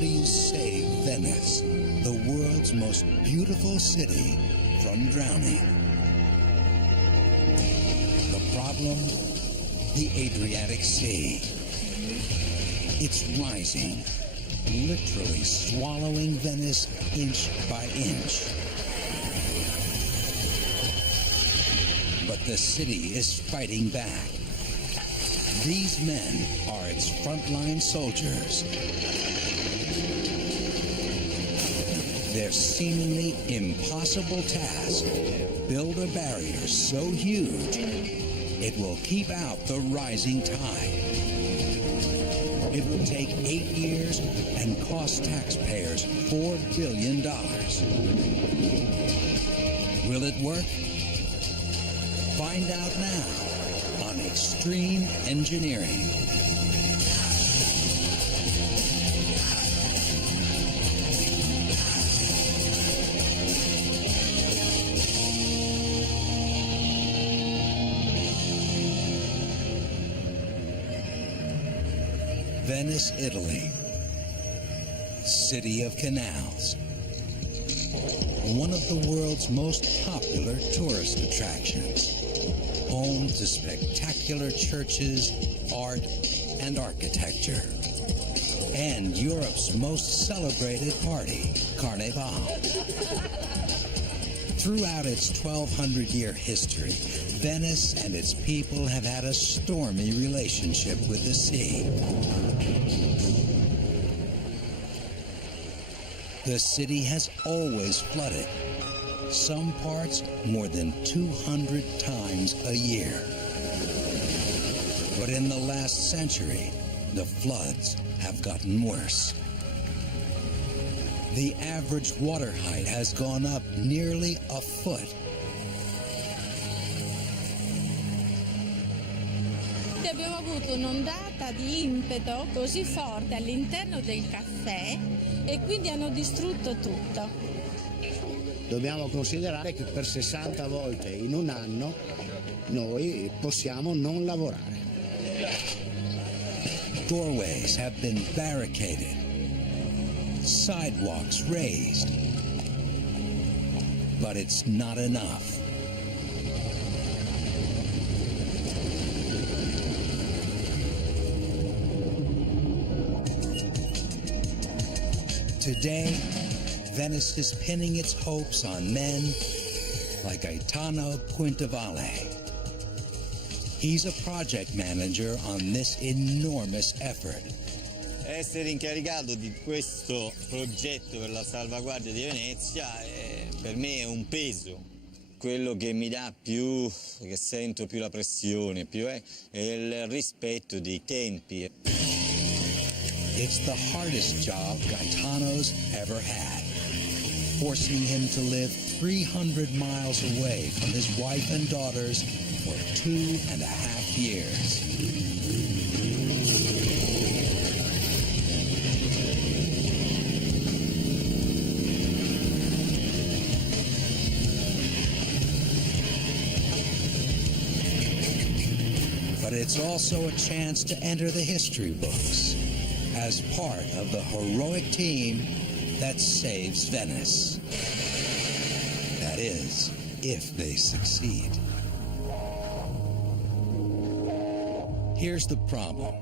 do you save Venice, the world's most beautiful city, from drowning? The problem? The Adriatic Sea. It's rising, literally swallowing Venice inch by inch. But the city is fighting back. These men are its frontline soldiers. Their seemingly impossible task: build a barrier so huge it will keep out the rising tide. It will take 8 years and cost taxpayers $4 billion. Will it work? Find out now on Extreme Engineering. Venice, Italy. City of Canals. One of the world's most popular tourist attractions. Home to spectacular churches, art, and architecture. And Europe's most celebrated party, Carnival. Throughout its 1,200-year history, Venice and its people have had a stormy relationship with the sea. The city has always flooded, some parts more than 200 times a year. But in the last century, the floods have gotten worse. The average water height has gone up nearly a foot. Abbiamo avuto un'ondata di impeto così forte all'interno del caffè e quindi hanno distrutto tutto. Dobbiamo considerare che per 60 volte in un anno noi possiamo non lavorare. Doorways have been barricaded, sidewalks raised, but it's not enough. Today, Venice is pinning its hopes on men like Gaetano Quintavalle. He's a project manager on this enormous effort. Essere incaricato di questo progetto per la salvaguardia di Venezia per me è un peso. Quello che mi dà più, che sento più la pressione, è il rispetto dei tempi. It's the hardest job Gaetano's ever had, forcing him to live 300 miles away from his wife and daughters for 2.5 years. But it's also a chance to enter the history books as part of the heroic team that saves Venice. That is, if they succeed. Here's the problem.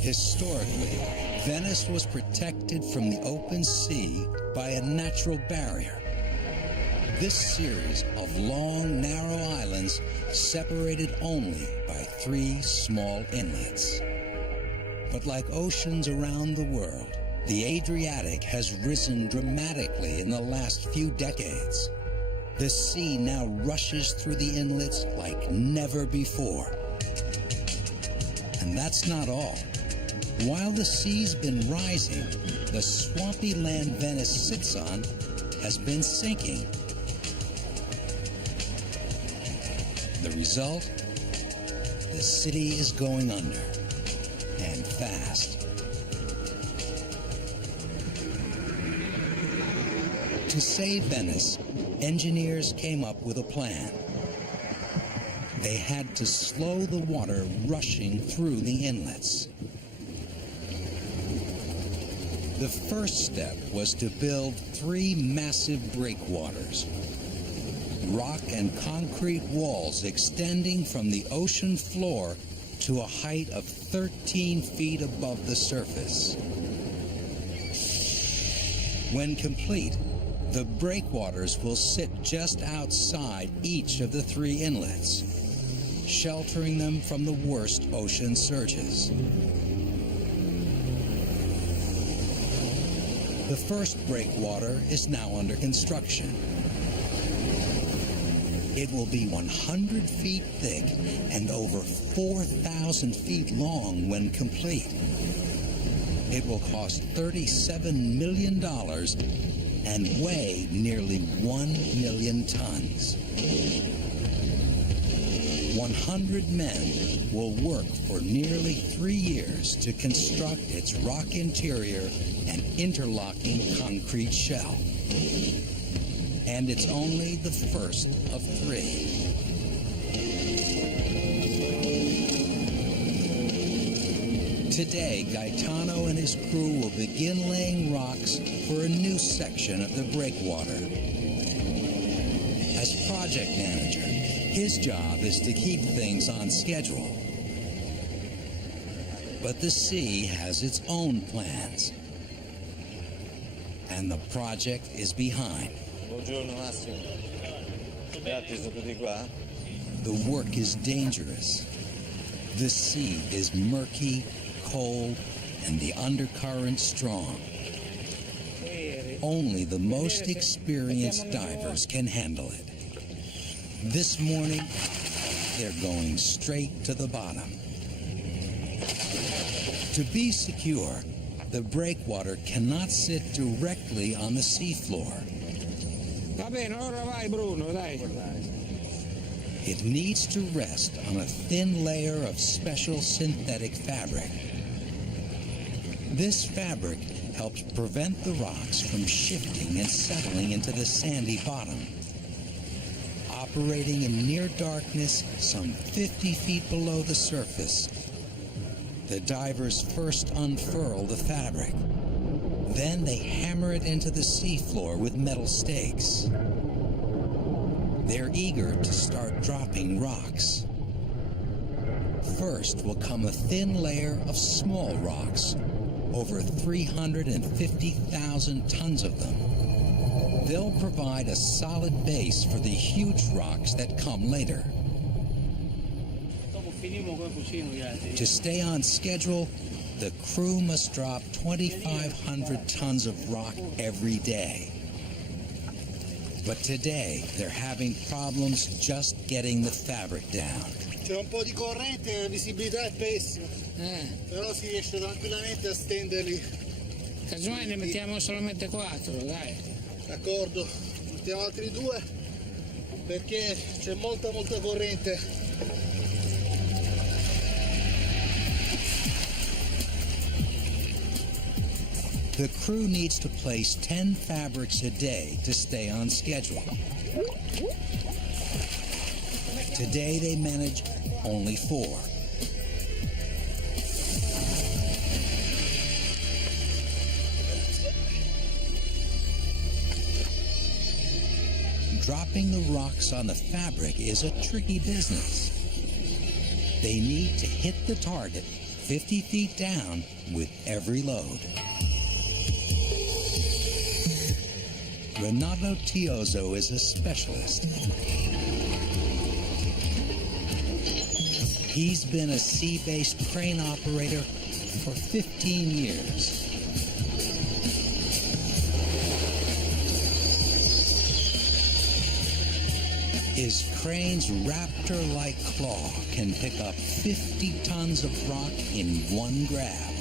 Historically, Venice was protected from the open sea by a natural barrier. This series of long, narrow islands separated only by 3 small inlets. But like oceans around the world, the Adriatic has risen dramatically in the last few decades. The sea now rushes through the inlets like never before. And that's not all. While the sea's been rising, the swampy land Venice sits on has been sinking. The result? The city is going under, and fast. To save Venice, engineers came up with a plan. They had to slow the water rushing through the inlets. The first step was to build 3 massive breakwaters. Rock and concrete walls extending from the ocean floor to a height of 13 feet above the surface. When complete, the breakwaters will sit just outside each of the 3 inlets, sheltering them from the worst ocean surges. The first breakwater is now under construction. It will be 100 feet thick and over 4,000 feet long when complete. It will cost $37 million and weigh nearly 1 million tons. 100 men will work for nearly 3 years to construct its rock interior and interlocking concrete shell. And it's only the first of 3. Today, Gaetano and his crew will begin laying rocks for a new section of the breakwater. As project manager, his job is to keep things on schedule. But the sea has its own plans. And the project is behind. Buongiorno Massimo. Gli altri sono tutti qua? The work is dangerous. The sea is murky, cold, and the undercurrent strong. Only the most experienced divers can handle it. This morning, they're going straight to the bottom. To be secure, the breakwater cannot sit directly on the seafloor. Va bene, ora vai Bruno, dai. It needs to rest on a thin layer of special synthetic fabric. This fabric helps prevent the rocks from shifting and settling into the sandy bottom. Operating in near darkness, some 50 feet below the surface, the divers first unfurl the fabric. Then they hammer it into the seafloor with metal stakes. They're eager to start dropping rocks. First will come a thin layer of small rocks, over 350,000 tons of them. They'll provide a solid base for the huge rocks that come later. To stay on schedule, the crew must drop 2,500 tons of rock every day. But today, they're having problems just getting the fabric down. C'è un po' di corrente, la visibilità è pessima, però si riesce tranquillamente a stenderli. Casomai ne mettiamo solamente 4, dai. D'accordo, mettiamo altri 2 perché c'è molta corrente. The crew needs to place 10 fabrics a day to stay on schedule. Today they manage only 4. Dropping the rocks on the fabric is a tricky business. They need to hit the target 50 feet down with every load. Renato Tiozzo is a specialist. He's been a sea-based crane operator for 15 years. His crane's raptor-like claw can pick up 50 tons of rock in one grab.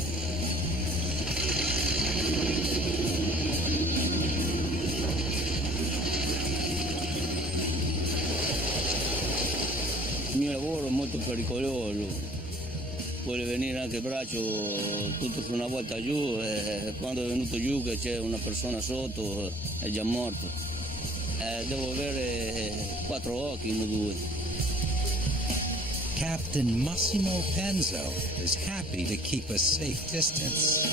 Il mio lavoro è molto pericoloso, vuole venire anche il braccio tutto su una volta giù e quando è venuto giù che c'è una persona sotto è già morto. Devo avere 4 occhi, 1 o 2. Captain Massimo Penzo is happy to keep a safe distance.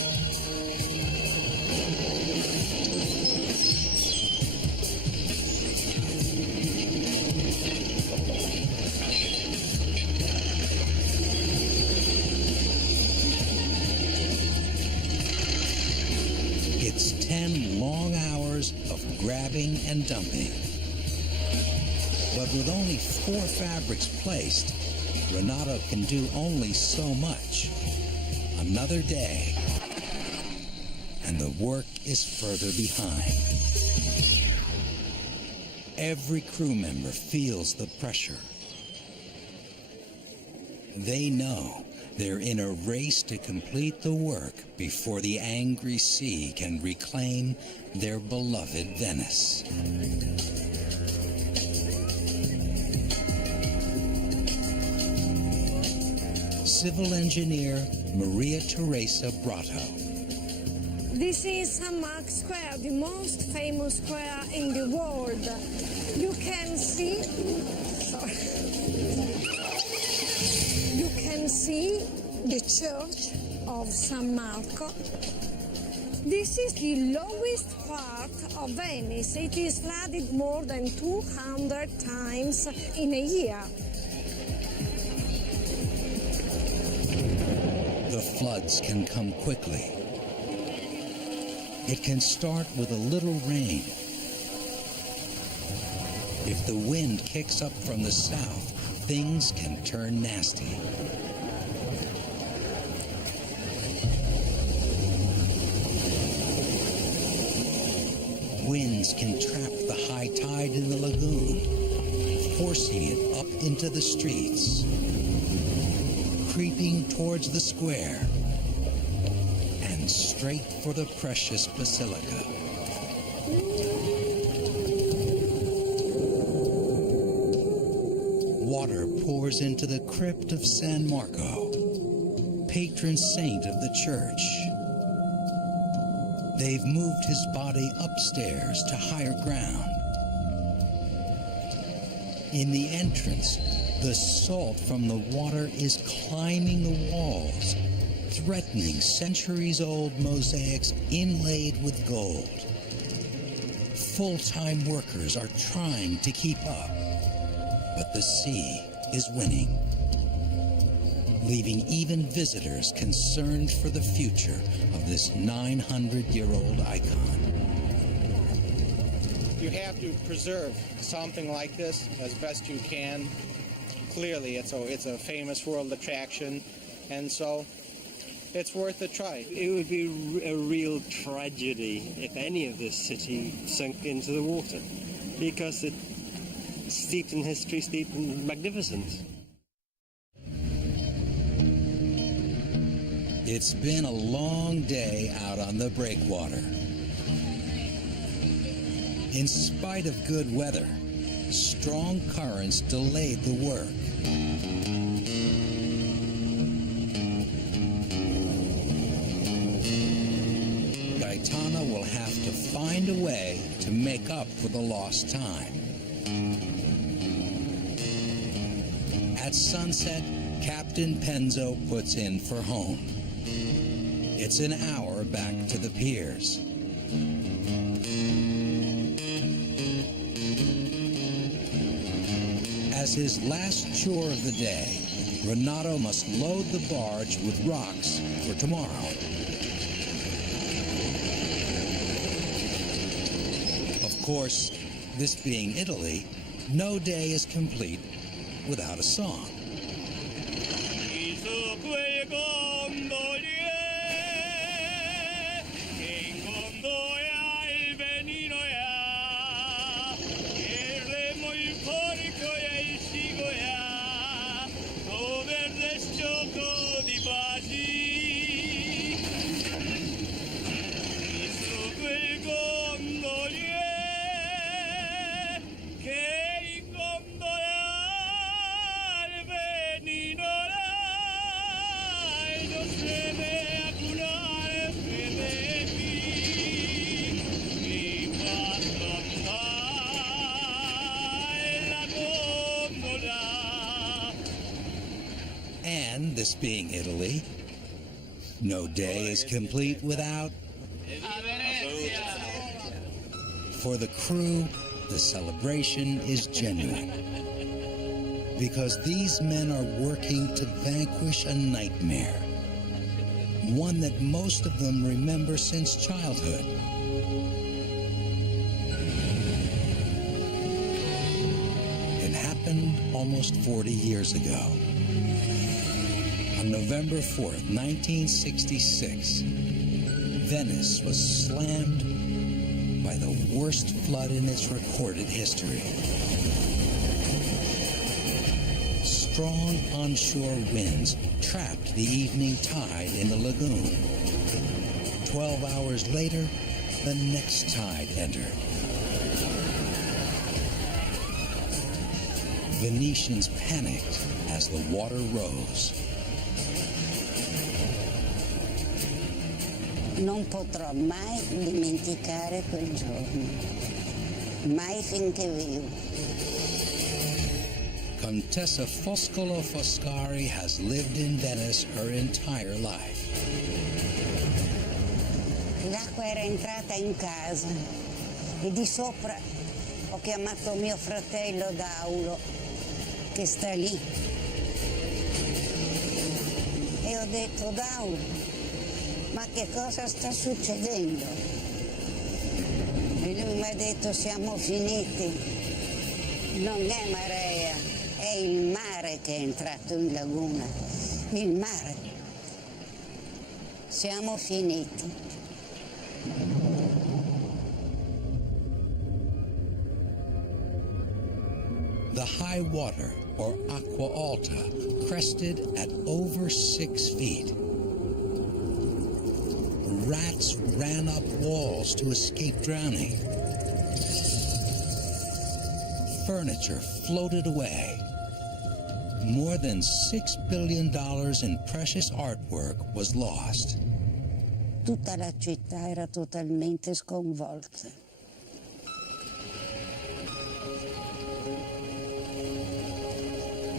It's 10 long hours of grabbing and dumping. But with only 4 fabrics placed, Renato can do only so much. Another day, and the work is further behind. Every crew member feels the pressure. They know they're in a race to complete the work before the angry sea can reclaim their beloved Venice. Civil engineer Maria Teresa Brotto. This is St. Mark's Square, the most famous square in the world. You can see, you can see the church of San Marco. This is the lowest part of Venice. It is flooded more than 200 times in a year. The floods can come quickly. It can start with a little rain. If the wind kicks up from the south, things can turn nasty. Winds can trap the high tide in the lagoon, forcing it up into the streets, creeping towards the square, and straight for the precious basilica. Water pours into the crypt of San Marco, patron saint of the church. They've moved his body upstairs to higher ground. In the entrance, the salt from the water is climbing the walls, threatening centuries-old mosaics inlaid with gold. Full-time workers are trying to keep up, but the sea is winning, leaving even visitors concerned for the future of this 900-year-old icon. You have to preserve something like this as best you can. Clearly, it's a famous world attraction, and so it's worth a try. It would be a real tragedy if any of this city sunk into the water, because it's steeped in history, steeped in magnificence. It's been a long day out on the breakwater. In spite of good weather, strong currents delayed the work. Gaetano will have to find a way to make up for the lost time. At sunset, Captain Penzo puts in for home. It's an hour back to the piers. As his last chore of the day, Renato must load the barge with rocks for tomorrow. Of course, this being Italy, no day is complete without a song. And this being Italy, no day is complete without For the crew, the celebration is genuine. Because these men are working to vanquish a nightmare. One that most of them remember since childhood. It happened almost 40 years ago. On November 4th, 1966, Venice was slammed by the worst flood in its recorded history. Strong onshore winds trapped the evening tide in the lagoon. 12 hours later, the next tide entered. Venetians panicked as the water rose. Non potrò mai dimenticare quel giorno, mai finché vivo. Contessa Foscolo Foscari has lived in Venice her entire life. L'acqua era entrata in casa e di sopra ho chiamato mio fratello Daulo, che sta lì. E ho detto: Daulo, ma che cosa sta succedendo? E lui mi ha detto: siamo finiti, non è marea, è il mare che è entrato in laguna, il mare, siamo finiti. The high water, or acqua alta, crested at over 6 feet. Rats ran up walls to escape drowning. Furniture floated away. More than $6 billion in precious artwork was lost. Tutta la città era totalmente sconvolta.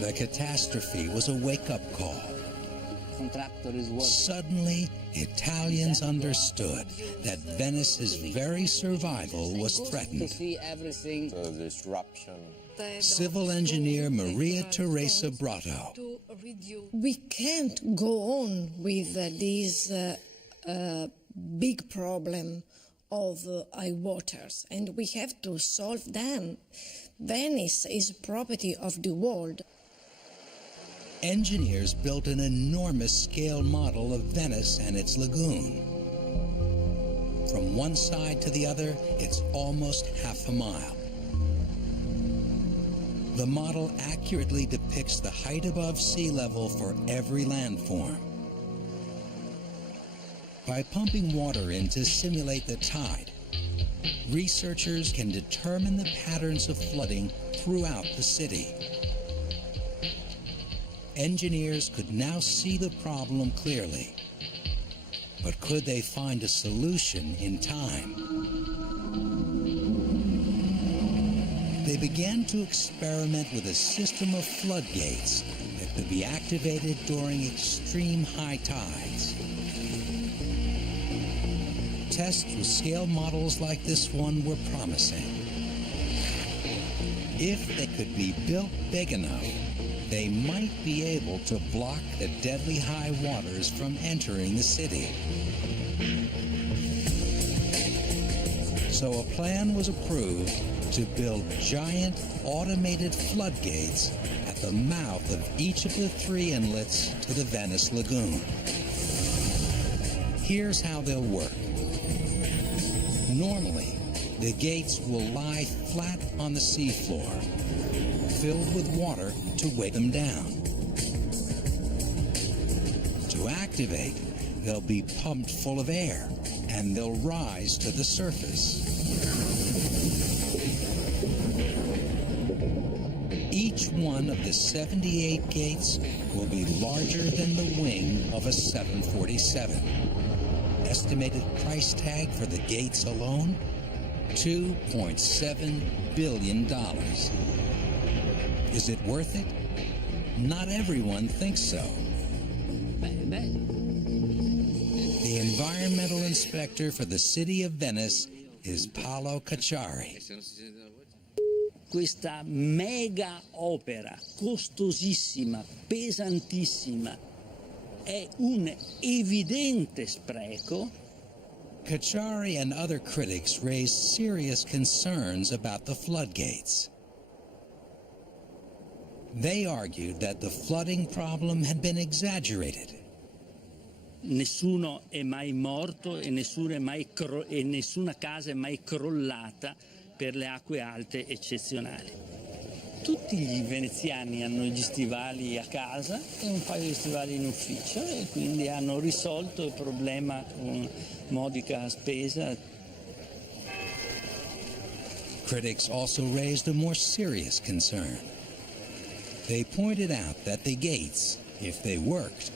The catastrophe was a wake-up call. Suddenly, Italians understood that Venice's very survival was threatened. The disruption. Civil engineer Maria Teresa Brotto. We can't go on with this big problem of high waters, and we have to solve them. Venice is property of the world. Engineers built an enormous scale model of Venice and its lagoon. From one side to the other, it's almost half a mile. The model accurately depicts the height above sea level for every landform. By pumping water in to simulate the tide, researchers can determine the patterns of flooding throughout the city. Engineers could now see the problem clearly, but could they find a solution in time? They began to experiment with a system of floodgates that could be activated during extreme high tides. Tests with scale models like this one were promising. If they could be built big enough, they might be able to block the deadly high waters from entering the city. So a plan was approved to build giant automated floodgates at the mouth of each of the 3 inlets to the Venice Lagoon. Here's how they'll work. Normally, the gates will lie flat on the seafloor, filled with water to weigh them down. To activate, they'll be pumped full of air, and they'll rise to the surface. Each one of the 78 gates will be larger than the wing of a 747. Estimated price tag for the gates alone? $2.7 billion. Is it worth it? Not everyone thinks so. The environmental inspector for the city of Venice is Paolo Cacciari. Questa mega opera, costosissima, pesantissima, è un evidente spreco. Cacciari and other critics raised serious concerns about the floodgates. They argued that the flooding problem had been exaggerated. Nessuno è mai morto e nessuna casa è mai crollata per le acque alte eccezionali. Tutti i veneziani hanno gli stivali a casa e un paio di stivali in ufficio e quindi hanno risolto il problema con modica spesa. Critics also raised a more serious concern. They pointed out that the gates, if they worked,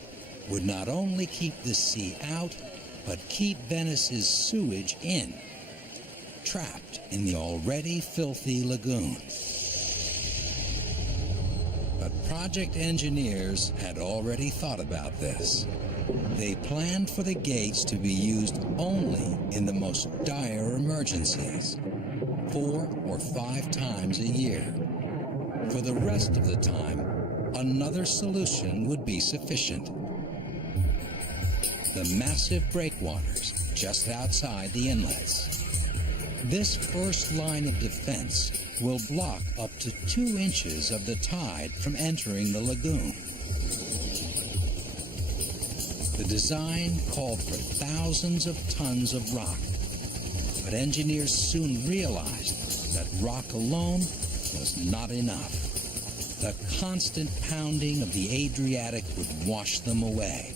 would not only keep the sea out, but keep Venice's sewage in, trapped in the already filthy lagoon. But project engineers had already thought about this. They planned for the gates to be used only in the most dire emergencies, 4 or 5 times a year. For the rest of the time, another solution would be sufficient. The massive breakwaters just outside the inlets. This first line of defense will block up to 2 inches of the tide from entering the lagoon. The design called for thousands of tons of rock, but engineers soon realized that rock alone was not enough. The constant pounding of the Adriatic would wash them away.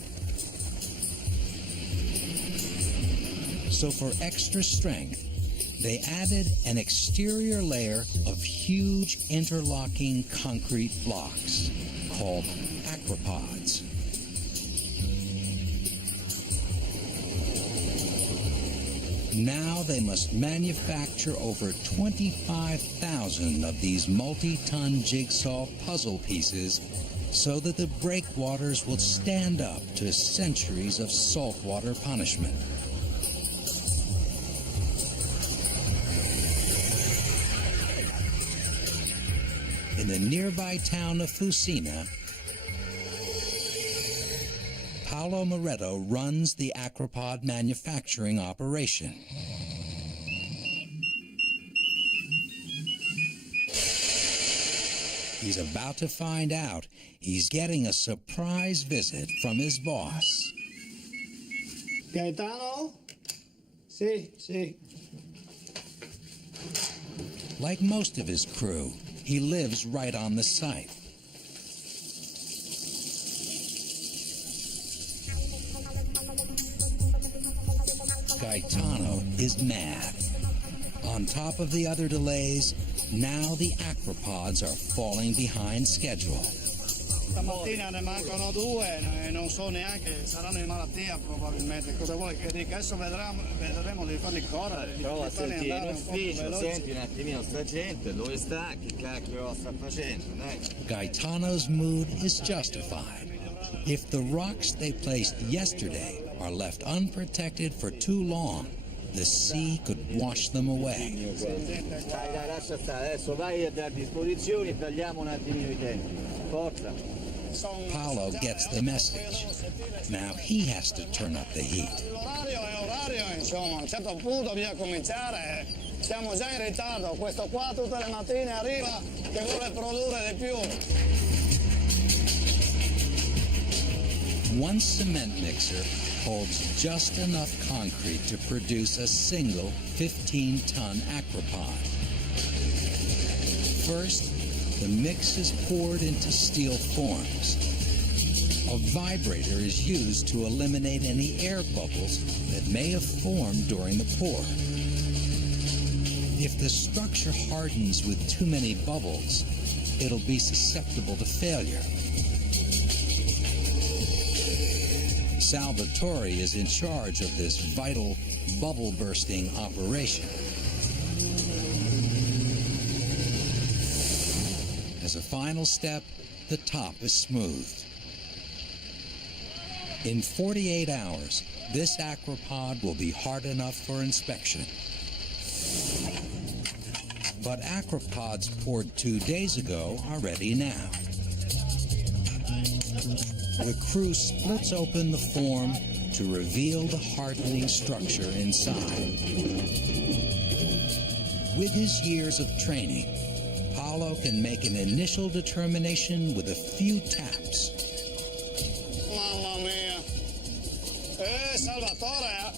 So for extra strength, they added an exterior layer of huge interlocking concrete blocks called acropods. Now they must manufacture over 25,000 of these multi-ton jigsaw puzzle pieces so that the breakwaters will stand up to centuries of saltwater punishment. In the nearby town of Fusina, Paolo Moretto runs the acropod manufacturing operation. He's about to find out he's getting a surprise visit from his boss. Gaetano? Sì, sì. Like most of his crew, he lives right on the site. Gaetano is mad. On top of the other delays, now the acropods are falling behind schedule. Stamattina ne mancano 2 e non so neanche, saranno in malattia probabilmente. Cosa vuoi che dica? Adesso vedremo di farli correre. Prova a sentire in ufficio, senti un attimino sta gente, dove sta, che cacchio sta facendo, dai. Gaetano's mood is justified. If the rocks they placed yesterday are left unprotected for too long, the sea could wash them away. Dai, lascia stare, adesso vai a dare disposizioni e tagliamo un attimino i tempi. Forza. Paolo gets the message. Now he has to turn up the heat. L'orario è orario, insomma, a un certo punto bisogna cominciare. Siamo già in ritardo, questo qua tutte le mattine arriva che vuole produrre di più. One cement mixer holds just enough concrete to produce a single 15-ton acropod. First, the mix is poured into steel forms. A vibrator is used to eliminate any air bubbles that may have formed during the pour. If the structure hardens with too many bubbles, it'll be susceptible to failure. Salvatore is in charge of this vital bubble-bursting operation. As a final step, the top is smoothed. In 48 hours, this aquapod will be hard enough for inspection. But aquapods poured 2 days ago are ready now. The crew splits open the form to reveal the hardening structure inside. With his years of training, Paolo can make an initial determination with a few taps. Mamma mia! Salvatore,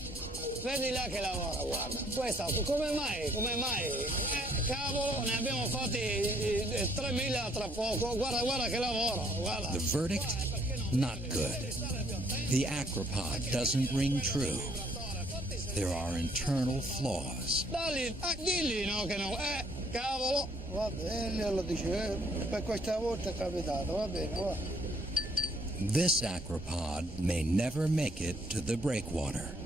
vedi là che lavora, guarda. Questa, come mai? Cavolo, ne abbiamo fatti 3.000 tra poco. Guarda che lavoro, guarda. The verdict? Not good. The aquapod doesn't ring true. There are internal flaws. Digli no che no. Cavolo. Va bene, lo dice. Per questa volta è capitato, va bene, va. This aquapod may never make it to the breakwater.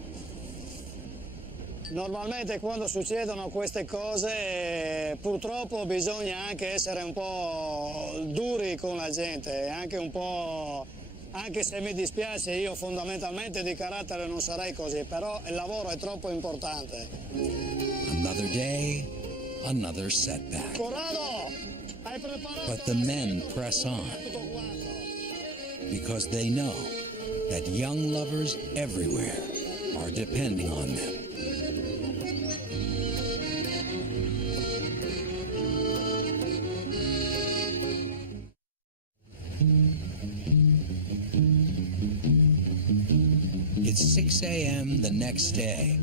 Normalmente quando succedono queste cose purtroppo bisogna anche essere un po' duri con la gente, anche un po', anche se mi dispiace, io fondamentalmente di carattere non sarei così, però il lavoro è troppo importante. Another day, another setback. Corrado, hai preparato? But the men press on because they know that young lovers everywhere are depending on them. It's 6 a.m. the next day.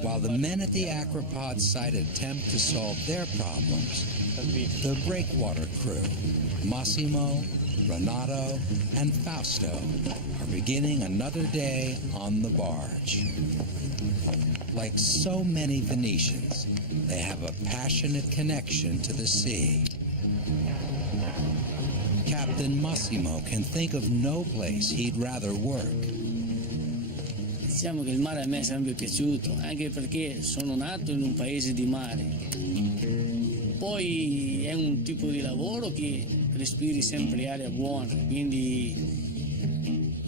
While the men at the aquapod site attempt to solve their problems, the breakwater crew, Massimo, Renato, and Fausto, are beginning another day on the barge. Like so many Venetians, they have a passionate connection to the sea. Captain Massimo can think of no place he'd rather work. Diciamo che il mare a me è sempre piaciuto, anche perché sono nato in un paese di mare. Poi è un tipo di lavoro che respiri sempre aria buona, quindi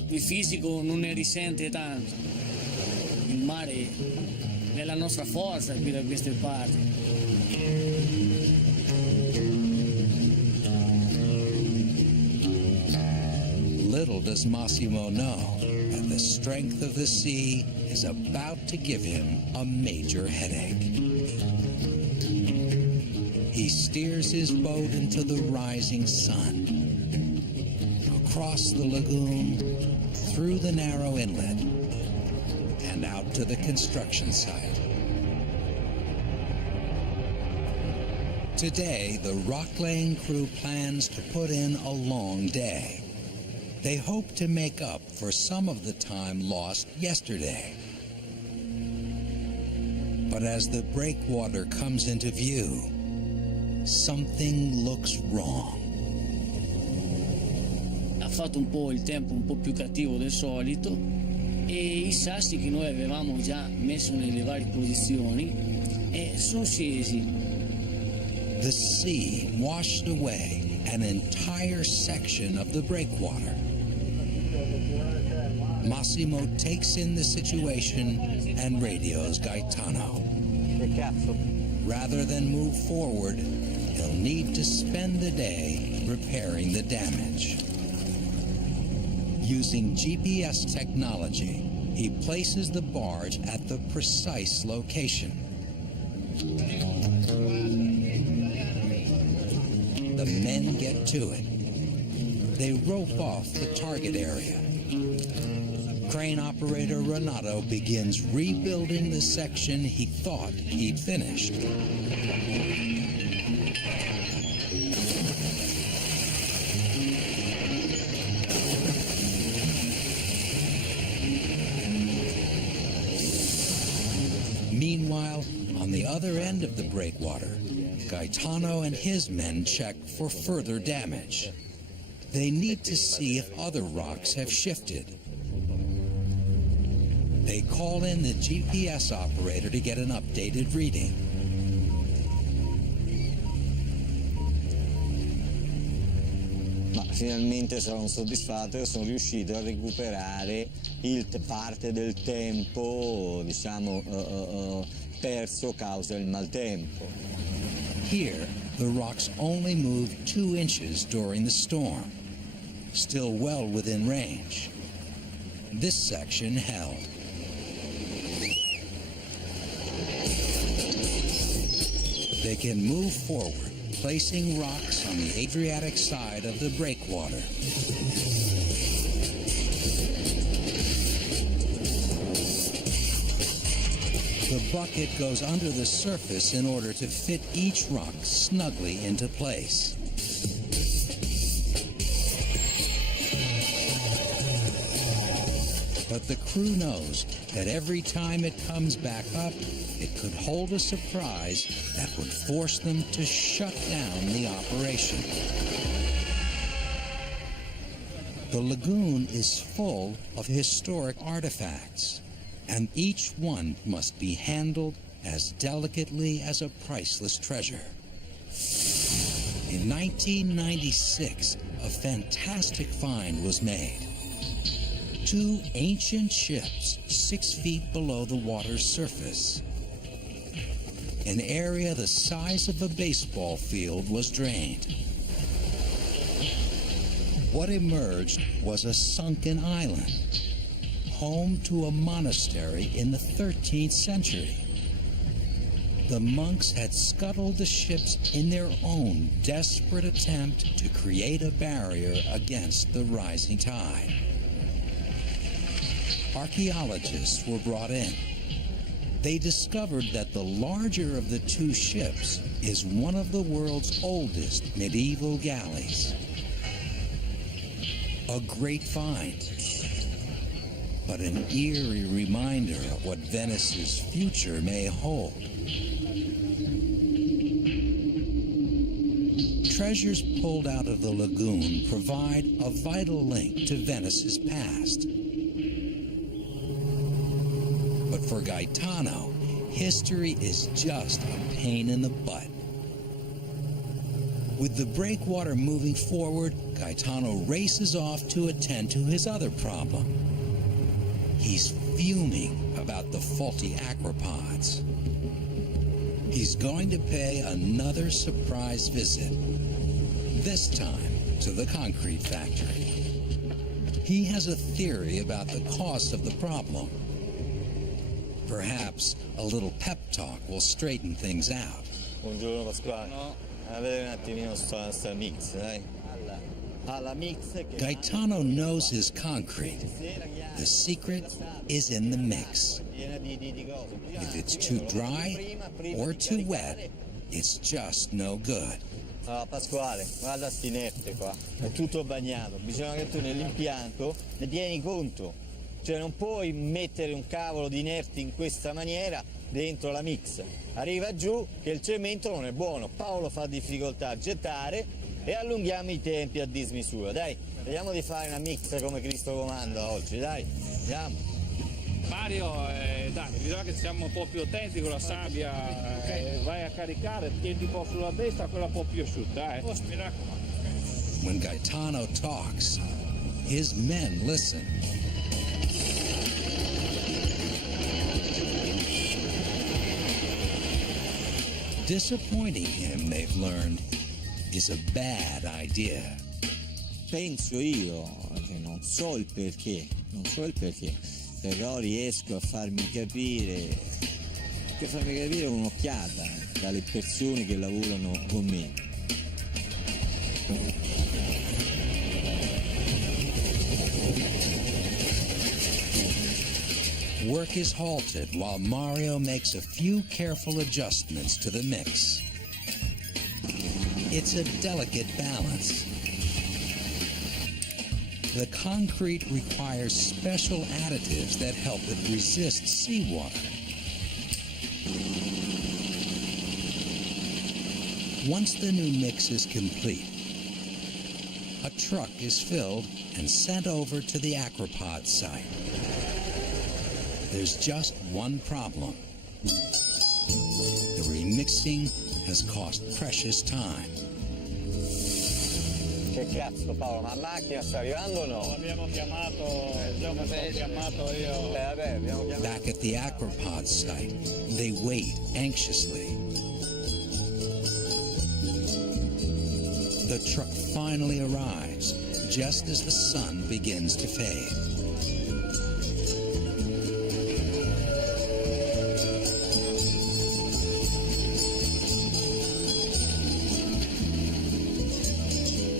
il fisico non ne risente tanto. Il mare è la nostra forza qui da queste parti. Little does Massimo know that the strength of the sea is about to give him a major headache. He steers his boat into the rising sun, across the lagoon, through the narrow inlet, and out to the construction site. Today, the rock-laying crew plans to put in a long day. They hope to make up for some of the time lost yesterday. But as the breakwater comes into view, something looks wrong. Ha fatto un po' il tempo un po' più cattivo del solito e i sassi che noi avevamo già messo nelle varie posizioni sono scesi. The sea washed away an entire section of the breakwater. Massimo takes in the situation and radios Gaetano. Rather than move forward, he'll need to spend the day repairing the damage. Using GPS technology, he places the barge at the precise location. The men get to it. They rope off the target area. Crane operator Renato begins rebuilding the section he thought he'd finished. Meanwhile, on the other end of the breakwater, Gaetano and his men check for further damage. They need to see if other rocks have shifted. They call in the GPS operator to get an updated reading. Ma finalmente sono soddisfatto che sono riuscito a recuperare parte del tempo, diciamo, perso causa il maltempo. Here, the rocks only moved 2 inches during the storm, still well within range. This section held. They can move forward, placing rocks on the Adriatic side of the breakwater. The bucket goes under the surface in order to fit each rock snugly into place. But the crew knows that every time it comes back up, it could hold a surprise that would force them to shut down the operation. The lagoon is full of historic artifacts, and each one must be handled as delicately as a priceless treasure. In 1996, a fantastic find was made. 2 ancient ships 6 feet below the water's surface. An area the size of a baseball field was drained. What emerged was a sunken island, home to a monastery in the 13th century. The monks had scuttled the ships in their own desperate attempt to create a barrier against the rising tide. Archaeologists were brought in. They discovered that the larger of the 2 ships is one of the world's oldest medieval galleys. A great find, but an eerie reminder of what Venice's future may hold. Treasures pulled out of the lagoon provide a vital link to Venice's past. But for Gaetano, history is just a pain in the butt. With the breakwater moving forward, Gaetano races off to attend to his other problem. He's fuming about the faulty aquapods. He's going to pay another surprise visit, this time to the concrete factory. He has a theory about the cause of the problem. Perhaps a little pep talk will straighten things out. Buongiorno Pasquale. A vedere un attimino sta mix, dai. Alla mix. Gaetano knows his concrete. The secret is in the mix. If it's too dry or too wet, it's just no good. Allora, Pasquale, guarda sti inerte qua, è tutto bagnato, bisogna che tu nell'impianto ne tieni conto, cioè non puoi mettere un cavolo di inerti in questa maniera dentro la mix, arriva giù che il cemento non è buono, Paolo fa difficoltà a gettare e allunghiamo i tempi a dismisura, dai, vediamo di fare una mix come Cristo comanda oggi, dai, andiamo. Mario, dai, bisogna che siamo un po' più attenti con la sabbia, vai a caricare, tieni un po' sulla destra, quella un po' più asciutta, mi raccomando. When Gaetano talks, his men listen. Disappointing him, they've learned, is a bad idea. Penso io che non so il perché, però riesco a farmi capire con un'occhiata dalle persone che lavorano con me. Work is halted while Mario makes a few careful adjustments to the mix. It's a delicate balance. The concrete requires special additives that help it resist seawater. Once the new mix is complete, a truck is filled and sent over to the aquapod site. There's just one problem. The remixing has cost precious time. Che Cazzo Paolo, ma la macchina sta arrivando o no? L'abbiamo chiamato, chiamato io. Vabbè, abbiamo chiamato. Back at the Acropod site, they wait anxiously. The truck finally arrives, just as the sun begins to fade.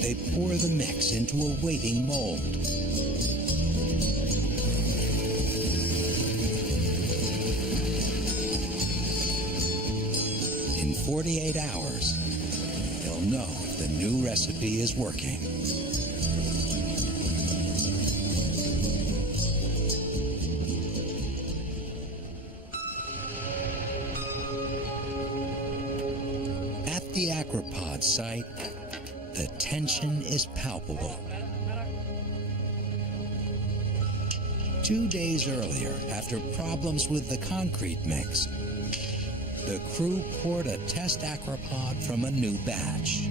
They pour the mix into a waiting mold. In 48 hours, they'll know if the new recipe is working. At the Acropod site, the tension is palpable. 2 days earlier, after problems with the concrete mix, the crew poured a test Acropod from a new batch.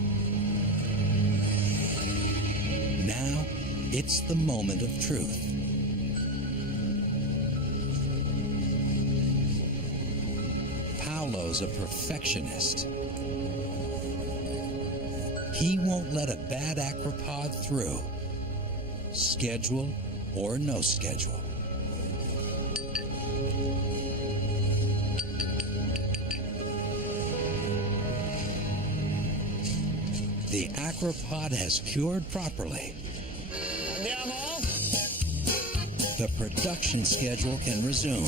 Now, it's the moment of truth. Paolo's a perfectionist. He won't let a bad Acropod through, schedule or no schedule. The Acropod has cured properly. Andiamo? The production schedule can resume.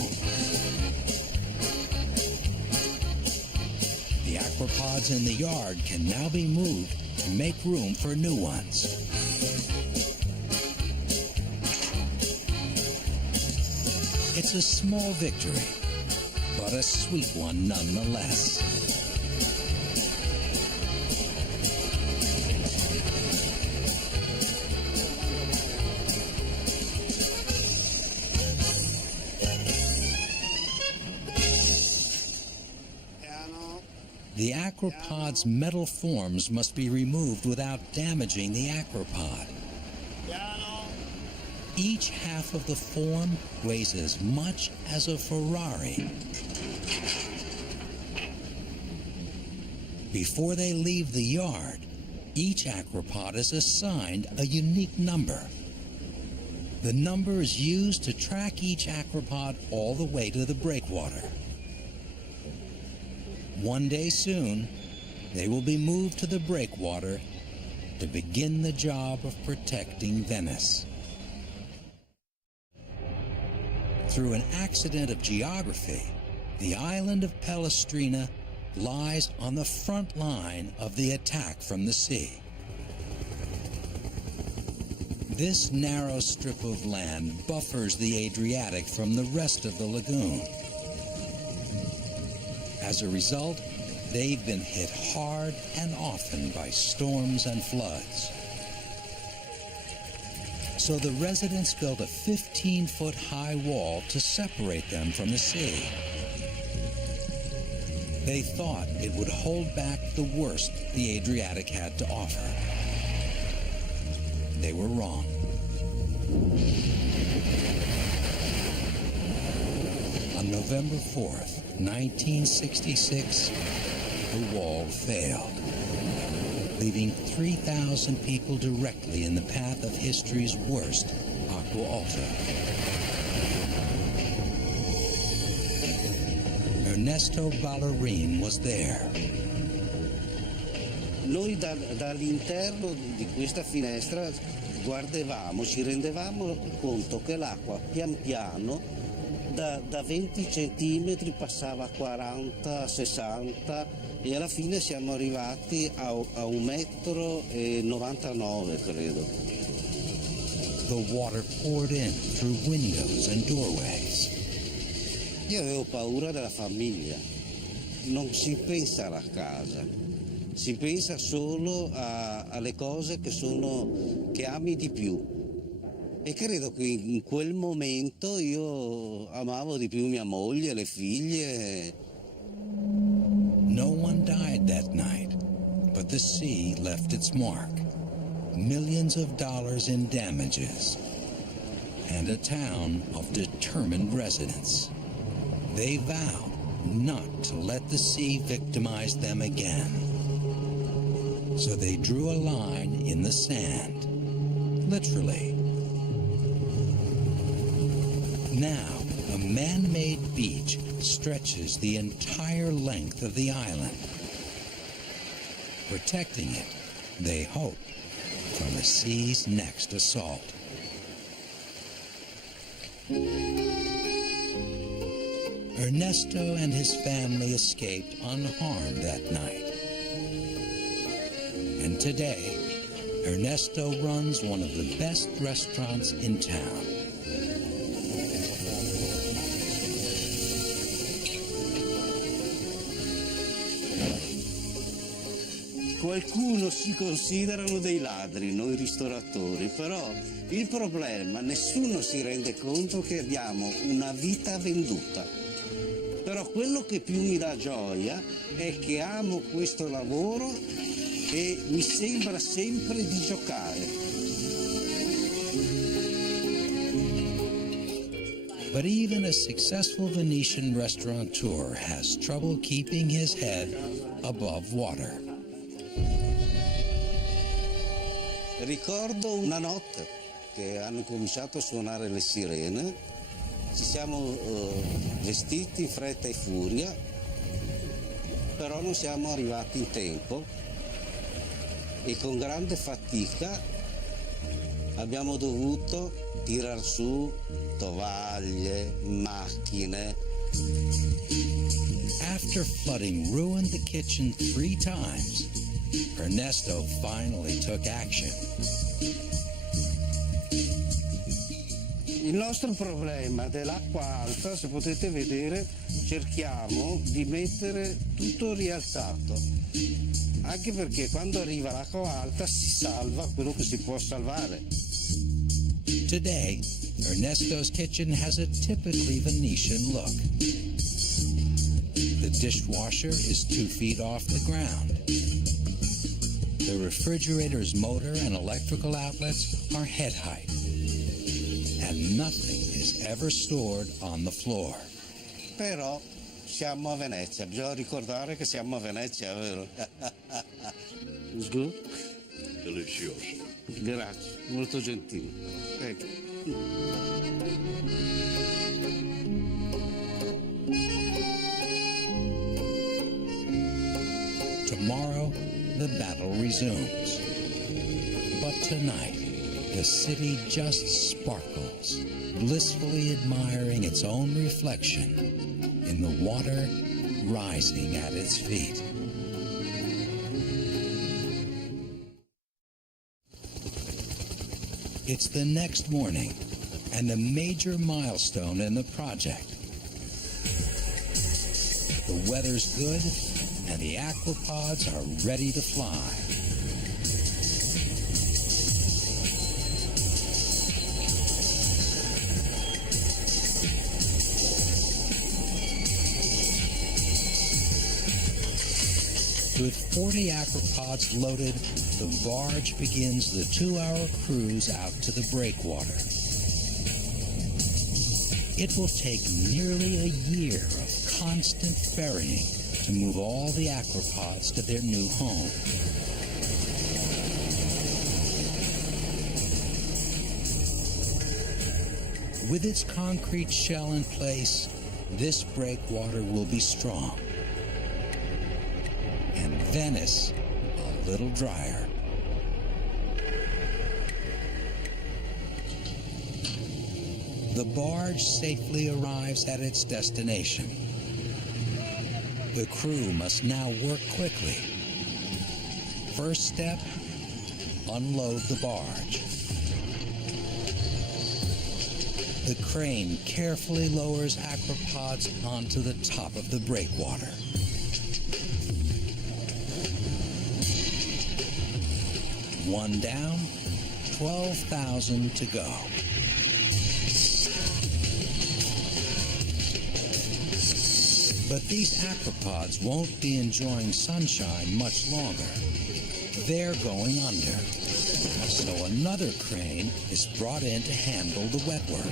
The Acropods in the yard can now be moved to make room for new ones. It's a small victory, but a sweet one nonetheless. The Acropod's metal forms must be removed without damaging the Acropod. Each half of the form weighs as much as a Ferrari. Before they leave the yard, each Acropod is assigned a unique number. The number is used to track each Acropod all the way to the breakwater. One day soon, they will be moved to the breakwater to begin the job of protecting Venice. Through an accident of geography, the island of Pellestrina lies on the front line of the attack from the sea. This narrow strip of land buffers the Adriatic from the rest of the lagoon. As a result, they've been hit hard and often by storms and floods. So the residents built a 15-foot high wall to separate them from the sea. They thought it would hold back the worst the Adriatic had to offer. They were wrong. On November 4th, 1966, the wall failed, leaving 3,000 people directly in the path of history's worst acqua alta. Ernesto Ballerin was there. Noi dall'interno di questa finestra guardavamo, ci rendevamo conto che l'acqua pian piano da 20 centimetri passava a 40, 60 e alla fine siamo arrivati a 1,99 m, credo. The water poured in through windows and doorways. Io avevo paura della famiglia. Non si pensa alla casa, si pensa solo alle cose che ami di più. E credo che in quel momento io amavo di più mia moglie, le figlie. No one died that night, but the sea left its mark. millions of dollars in damages, and a town of determined residents. They vowed not to let the sea victimize them again. So they drew a line in the sand, literally. Now, a man-made beach stretches the entire length of the island, protecting it, they hope, from the sea's next assault. Ernesto and his family escaped unharmed that night. And today, Ernesto runs one of the best restaurants in town. Qualcuno si considerano dei ladri, noi ristoratori, però il problema, nessuno si rende conto che abbiamo una vita venduta. Però quello che più mi dà gioia è che amo questo lavoro e mi sembra sempre di giocare. But even a successful Venetian restaurateur has trouble keeping his head above water. Ricordo una notte che hanno cominciato a suonare le sirene, ci siamo vestiti in fretta e furia, però non siamo arrivati in tempo e con grande fatica abbiamo dovuto tirar su tovaglie, macchine. After flooding ruined the kitchen 3 times, Ernesto finally took action. Il nostro problema dell'acqua alta, se potete vedere, cerchiamo di mettere tutto rialzato, anche perché quando arriva l'acqua alta si salva quello che si può salvare. Today, Ernesto's kitchen has a typically Venetian look. The dishwasher is 2 feet off the ground. The refrigerator's motor and electrical outlets are head height. And nothing is ever stored on the floor. Però siamo a Venezia, bisogna ricordare che siamo a Venezia, vero? It's good? Delicioso. Grazie, molto gentile. Ecco. Tomorrow, the battle resumes. But tonight, the city just sparkles, blissfully admiring its own reflection in the water rising at its feet. It's the next morning, and a major milestone in the project. The weather's good, and the aquapods are ready to fly. With 40 aquapods loaded, the barge begins the 2-hour cruise out to the breakwater. It will take nearly a year of constant ferrying to move all the aquapods to their new home. With its concrete shell in place, this breakwater will be strong. And Venice a little drier. The barge safely arrives at its destination. The crew must now work quickly. First step, unload the barge. The crane carefully lowers aquapods onto the top of the breakwater. One down, 12,000 to go. But these aquapods won't be enjoying sunshine much longer. They're going under. So another crane is brought in to handle the wet work.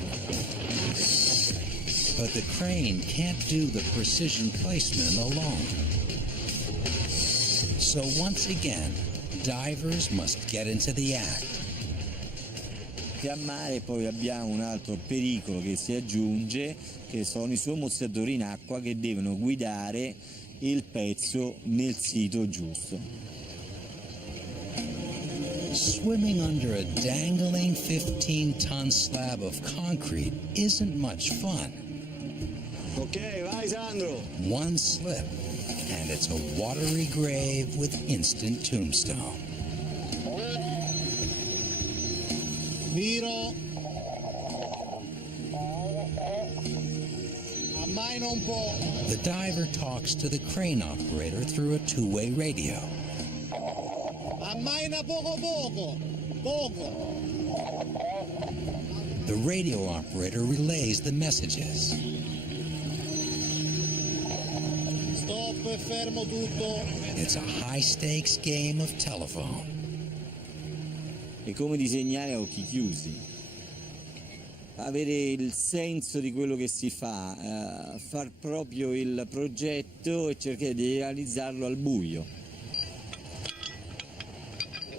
But the crane can't do the precision placement alone. So once again, divers must get into the act. A mare poi abbiamo un altro pericolo che si aggiunge, che sono i sommozzatori in acqua che devono guidare il pezzo nel sito giusto. Swimming under a dangling 15-ton slab of concrete isn't much fun. Ok, vai Sandro! One slip, and it's a watery grave with instant tombstone. Viro. Ammaina un po'. The diver talks to the crane operator through a two-way radio. Ammaina poco. The radio operator relays the messages. Stop e fermo tutto. It's a high-stakes game of telephone. È come disegnare a occhi chiusi. Avere il senso di quello che si fa, far proprio il progetto e cercare di realizzarlo al buio.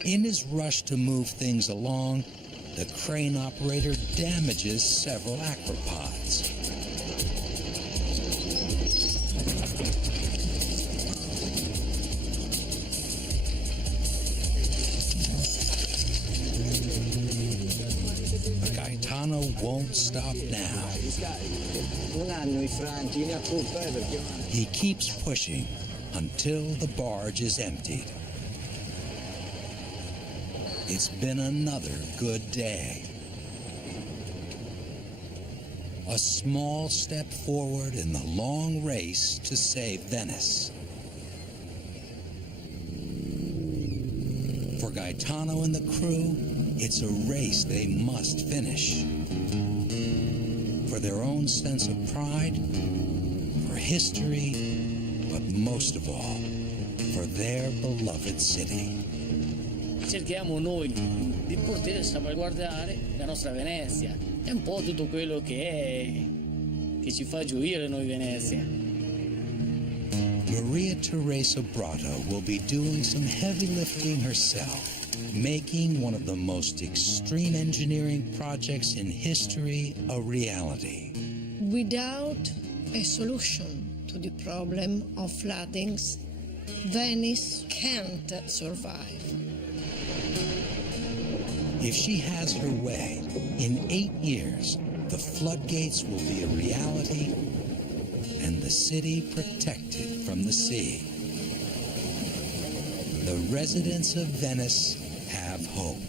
In his rush to move things along, the crane operator damages several aquapods. But Gaetano won't stop now. He keeps pushing until the barge is emptied. It's been another good day. A small step forward in the long race to save Venice. For Gaetano and the crew, it's a race they must finish. For their own sense of pride, for history, but most of all, for their beloved city. Cerchiamo noi di poter salvaguardare la nostra Venezia. È un po' tutto quello che ci fa gioire noi Venezia. Maria Teresa Brotto will be doing some heavy lifting herself, making one of the most extreme engineering projects in history a reality. Without a solution to the problem of floodings, Venice can't survive. If she has her way, in 8 years, the floodgates will be a reality and the city protected from the sea. The residents of Venice have hope.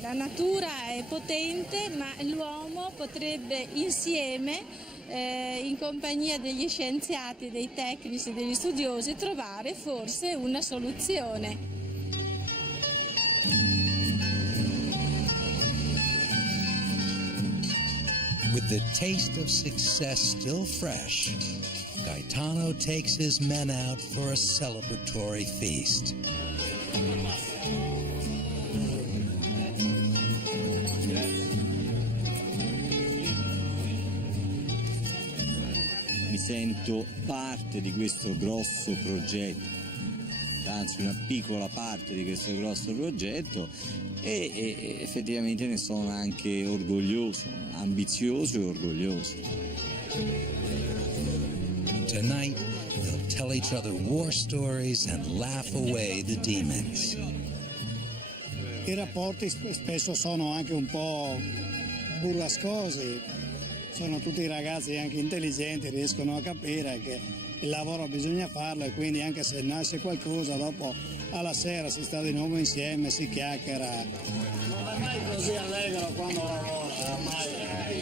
La natura è potente, ma l'uomo potrebbe insieme, in compagnia degli scienziati, dei tecnici, degli studiosi, trovare forse una soluzione. With the taste of success still fresh, Gaetano takes his men out for a celebratory feast. Mi sento parte di questo grosso progetto, anzi una piccola parte di questo grosso progetto e effettivamente ne sono anche orgoglioso, ambizioso e orgoglioso. Tonight, they'll tell each other war stories and laugh away the demons. I rapporti spesso sono anche un po' burrascosi, sono tutti ragazzi anche intelligenti, riescono a capire che il lavoro bisogna farlo e quindi anche se nasce qualcosa dopo alla sera si sta di nuovo insieme, si chiacchiera. Non è mai così allegro quando lavora, mai.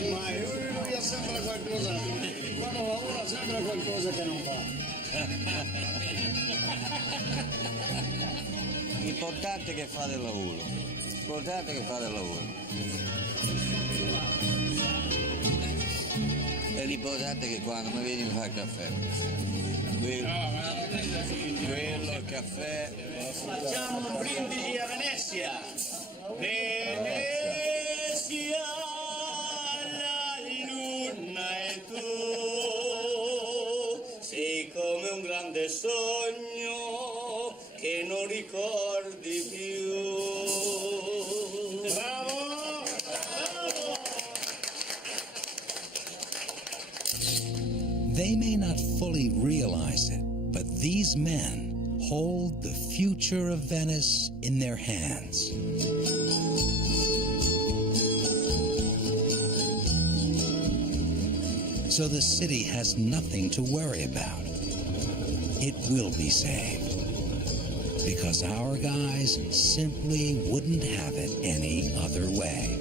Lui ha sempre qualcosa, quando lavora sempre qualcosa che non va. L'importante è che fate il lavoro, l'importante è che fate il lavoro. E l'importante è che quando mi vedi mi fa il caffè. quello, il caffè. Facciamo un brindisi a Venezia. Venezia, la luna e tu, sei come un grande sogno che non ricordi più. Bravo! They may not fully realize it, but these men hold the future of Venice in their hands. So the city has nothing to worry about. It will be saved, because our guys simply wouldn't have it any other way.